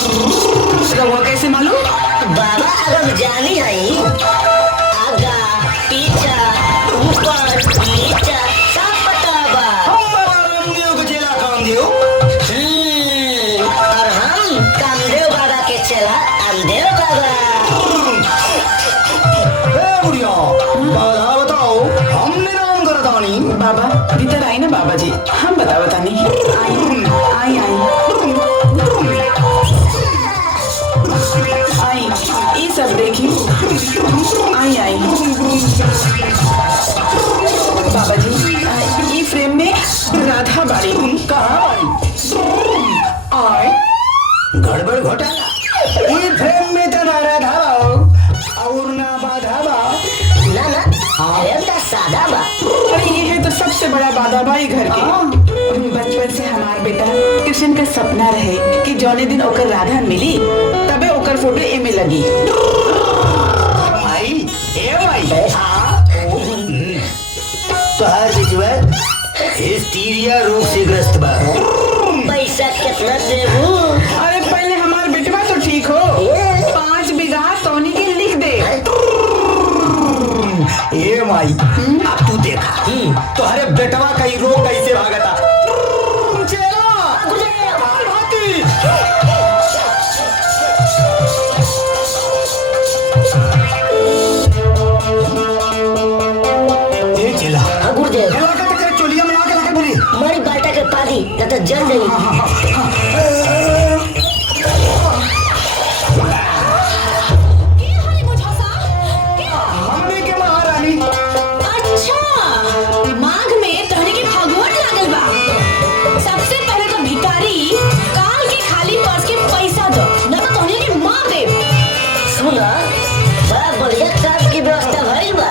रहुआ कैसे मालूम? बाबा अगर जानी है आगा पीछा ऊपर नीचा सब पता बा। हम बाबा रामदेव को चेला कामदेव। और हम कामदेव बाबा के चेला आमदेव बाबा। बुढ़िया बाधा बताओ, हमने नाम करतानी। बाबा भीतर आई ना बाबा जी, हम बतावता नहीं। आई आई आई आई, ये सब देखी। आई आई बाबा जी, ये फ्रेम में राधा बाड़ी। कहाँ और गड़बड़ घोटाला। ये फ्रेम में तो ना राधा बाओ और ना बाधा बाओ। ना ना अरे तो सादा बा। और ये है तो सबसे बड़ा बाधा भाई घर के। बचपन से हमार बेटा कृष्ण का सपना रहे कि जौने दिन ओकर राधा मिली तबे ओकर फोटो एमे लगी। भाई ए भाई तो हर बिजुआ हिस्टीरिया रोग से ग्रस्त बा। पैसा कितना देबू? अरे पहले हमार बेटवा तो ठीक हो। 5 बीघा सोनी के लिख दे। ए माई अब तू देखा तुम्हारे बेटवा का ही रोग कैसे भागता। चला भाती। ए चला हाँ गुरुदेव, चोलिया में आके लाके बोली हमारी बाटा के पादी न तो जल गई। मम्मी के महारानी। अच्छा माघ में तोहरे के भगवान लागल बा। सबसे पहले तो भिखारी काल के खाली पर्स के पैसा दो, न तो तोहरे के मार दे। सुना बड़ा बढ़िया काम की व्यवस्था भइल बा।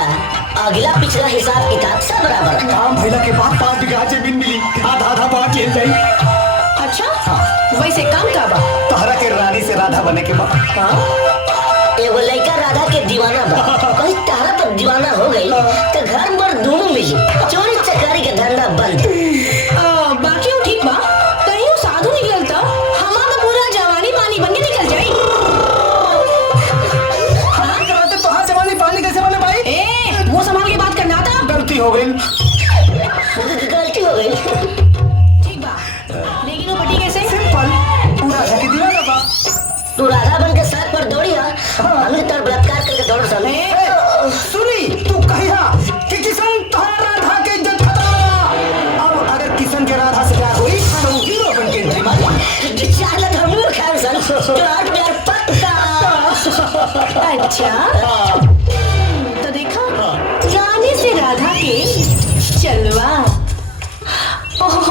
अगला पिछला हिसाब किताब सब बराबर। काम भइला के बाद 5 बीघा जमीन मिली, आधा आधा बांट ले जाई। अच्छा वैसे काम का बा? तोहरा के रानी से राधा बने के बाद एगो लड़का राधा के दीवाना बा। कहीं तारा पर दीवाना हो गई तो घर पर दोनों मिली। चोरी चकारी के धंधा बंद। बाकी वो ठीक बा। कहीं वो साधु निकल तो हमारा तो पूरा जवानी पानी बन के निकल जाई। कराते तोहार जवानी पानी कैसे बने भाई? ए मुंह संभाल के बात करना था। गलती हो गई। गलती हो गई। ठीक बा, लेकिन वो पटी कैसे? सिंपल पूरा झकी दीवाना बा। तू राधा बन के सड़क पर दौड़ी है, हमने तर बलात्कार करके दौड़ साले। सुनी तू कहिया कि किशन तोहरा राधा के इज्जत खतरा। अब अगर किशन के राधा से प्यार हुई तो हीरो बन के एंट्री मारी। चालत हम लोग खाए सन। प्यार प्यार पक्का। अच्छा तो देखा रानी से राधा के चलवा। ओह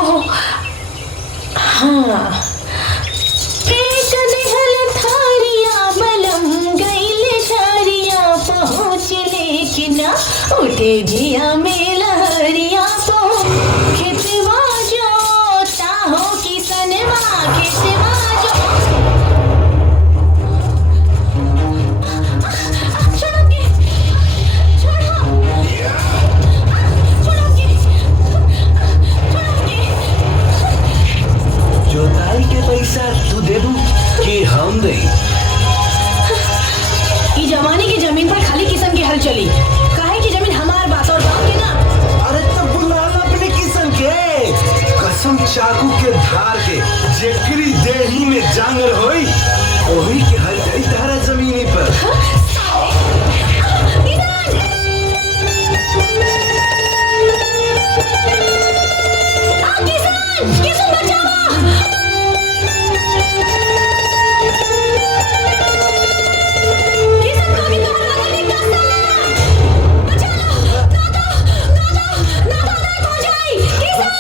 हाँ एक दिहल थारिया बलम गइल झारिया पहुँच लेकिन उठे जिया में लहरिया खेतवा जो चाहो किसनवा खेतवा जो। छोड़ोगे छोड़ो छोड़ोगे छोड़ोगे। जोताई के पैसा तू दे दू कि हम दे? ई जवानी की जमीन पर खाली किस्म की हल चली। काहे की जमीन हमार बात और गाँव की ना। अरे तो बुलाना अपने किसन के कसम चाकू के धार के जेकरी देही में जांगर होई ओही के हल जाई तारा जमीनी पर। किसान किसान बचाओ। किसान को भी तुम्हारा लगा नहीं करता। बचाओ ना तो हो जाए। किसान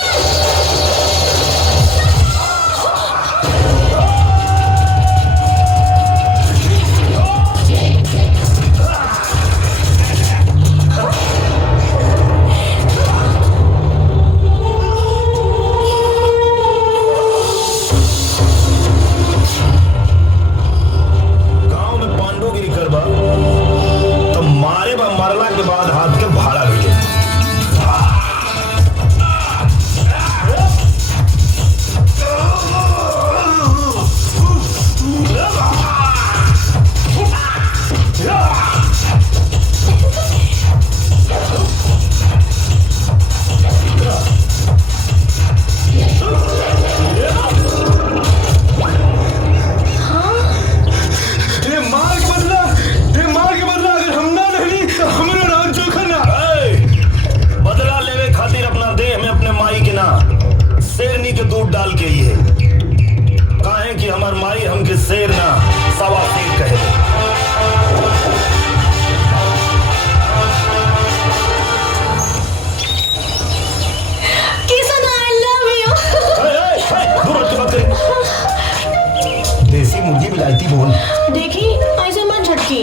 देसी मुर्गी बिलायती बोल। देखी ऐसे मत झटकी।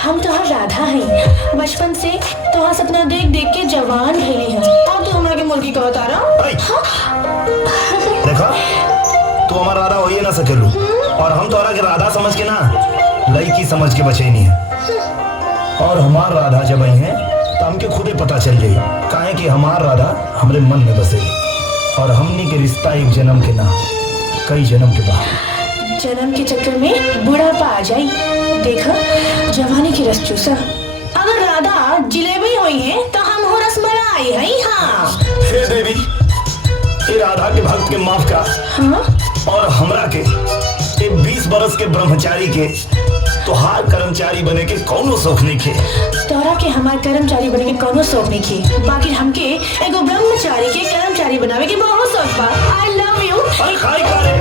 हम तोहर राधा हैं। बचपन से तोहर सपना देख देख के जवान भइली हैं। अब तो हमरा के मुर्गी कहत आ रहा। ऐ, देखा तू हमार राधा हो ही ना सकेलू और हम तोरा के राधा समझ के ना लड़की समझ के बचे नहीं है। और हमार राधा जब आई है तो हमके खुदे पता चल जाई काहे कि हमार राधा हमरे मन में बसेगी और हमनी के रिश्ता एक जन्म के ना कई जन्म के बाद। जन्म के चक्कर में बुढ़ापा आ जाई। देखा जवानी की रस चूसा। अगर राधा जिलेबी हुई है तो हम हो रसमलाई है। हाँ हे देवी ये राधा के भक्त के माफ का हाँ और हमरा के ये 20 बरस के ब्रह्मचारी के तोहार कर्मचारी बने के कौनो शौक नहीं खे। तोरा के हमार कर्मचारी बने के कोनो शौक नहीं खे। बाकी हमके एगो ब्रह्मचारी के कर्मचारी बनावे के बहुत शौक बा। I love you. अरे खाई खा रे।